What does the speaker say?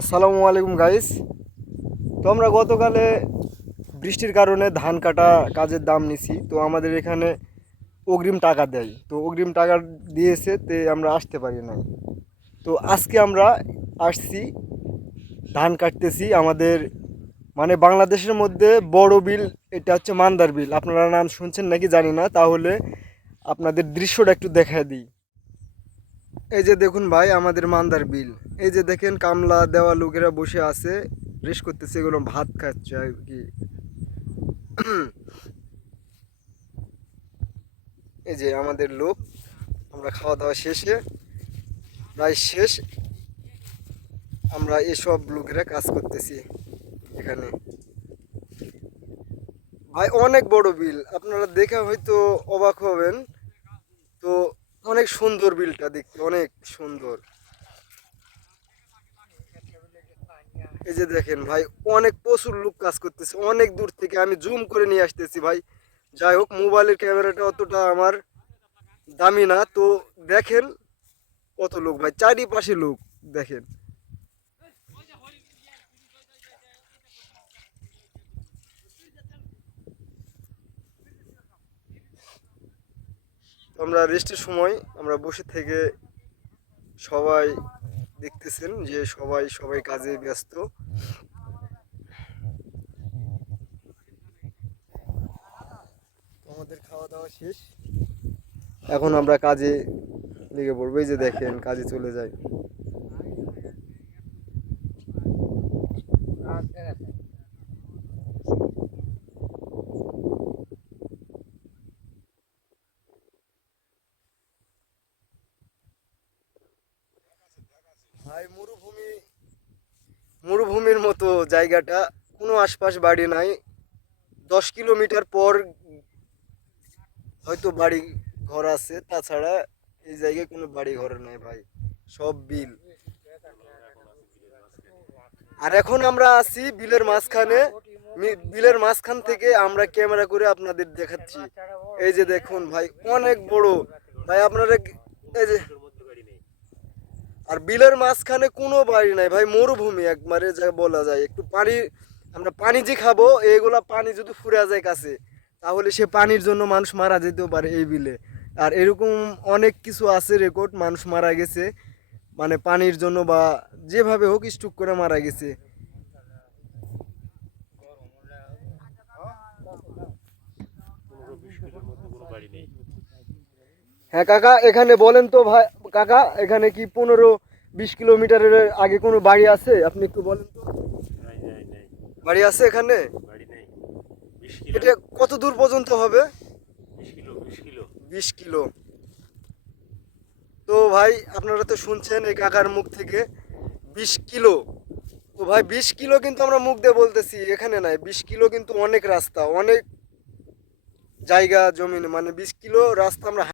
আসসালামু আলাইকুম গাইস। তো আমরা গতকালে বৃষ্টির কারণে ধান কাটা কাজের দাম নিছি, তো আমাদের এখানে অগ্রিম টাকা দেয়, তো অগ্রিম টাকা দিয়েছে তে আমরা আসতে পারি নাই। তো আজকে আমরা আসছি, ধান কাটতেছি আমাদের মানে বাংলাদেশের মধ্যে বড় বিল। এটা হচ্ছে মান্দার বিল, আপনারা নাম শুনছেন নাকি জানি না, তাহলে আপনাদের দৃশ্যটা একটু দেখায় দিই। এই যে দেখুন ভাই, আমাদের মান্দার বিল। এই যে দেখেন কামলা দেওয়া লোকেরা বসে আছে, রেস্ট করতেছে, এগুলো ভাত খাচ্ছে আর কি। এই যে আমাদের লোক, আমরা খাওয়া দাওয়া শেষে প্রায় শেষ, আমরা এসব লোকেরা কাজ করতেছি এখানে। ভাই অনেক বড় বিল, আপনারা দেখে হয়তো অবাক হবেন। তো অনেক সুন্দর বিলটা দেখতে, অনেক সুন্দর। এই যে দেখেন ভাই, অনেক প্রচুর লোক কাজ করতেছে, অনেক দূর থেকে আমি জুম করে নিয়ে আসতেছি ভাই। যাই হোক, মোবাইলের ক্যামেরাটা অতটা আমার দামি না, তো দেখেন কত লোক ভাই, চারিপাশে লোক দেখেন। তো আমরা রেস্টের সময় আমরা বসে থেকে সবাই দেখতেছেন যে সবাই সবাই কাজে ব্যস্ত। তো আমাদের খাওয়া দাওয়া শেষ, এখন আমরা কাজে লেগে পড়বো। এই যে দেখেন কাজে চলে যায়। ভাই মরুভূমির মতো জায়গাটা, কোনো আশপাশ বাড়ি নাই। 10 কিলোমিটার পর হয়তো বাড়ি ঘর আছে, তাছাড়া এই জায়গায় কোনো বাড়ি ঘর নাই ভাই, সব বিল। আর এখন আমরা আছি বিলের মাঝখানে। বিলের মাঝখান থেকে আমরা ক্যামেরা করে আপনাদের দেখাচ্ছি। এই যে দেখুন ভাই, অনেক বড় ভাই, আপনারা এই যে, আর বিলের মাঝখানে কোনো বাড়ি নাই ভাই, মরুভূমি একবারে যা বলা যায়। একটু পানি, আমরা পানি যে খাবো, এইগুলা পানি যদি ফুরা যায় কাছে, তাহলে সে পানির জন্য মানুষ মারা যেতেও পারে এই বিলে। আর এরকম অনেক কিছু আছে রেকর্ড, মানুষ মারা গেছে মানে পানির জন্য বা যেভাবে হোক স্ট্রোক করে মারা গেছে। হ্যাঁ কাকা, এখানে বলেন তো ভাই, কাকা এখানে কি 15-20 কিলোমিটারের আগে কোনো বাড়ি আছে? আপনি একটু বলেন তো। বাড়ি আছে এখানে? এটা কত দূর পর্যন্ত হবে? 20 কিলো। তো ভাই আপনারা তো শুনছেন এই কাকার মুখ থেকে, 20 কিলো। তো ভাই 20 কিলো কিন্তু আমরা মুখ দিয়ে বলতেছি, এখানে নাই। 20 কিলো কিন্তু অনেক রাস্তা, অনেক জায়গা জমিন, মানে 20 কিলো রাস্তা আমরা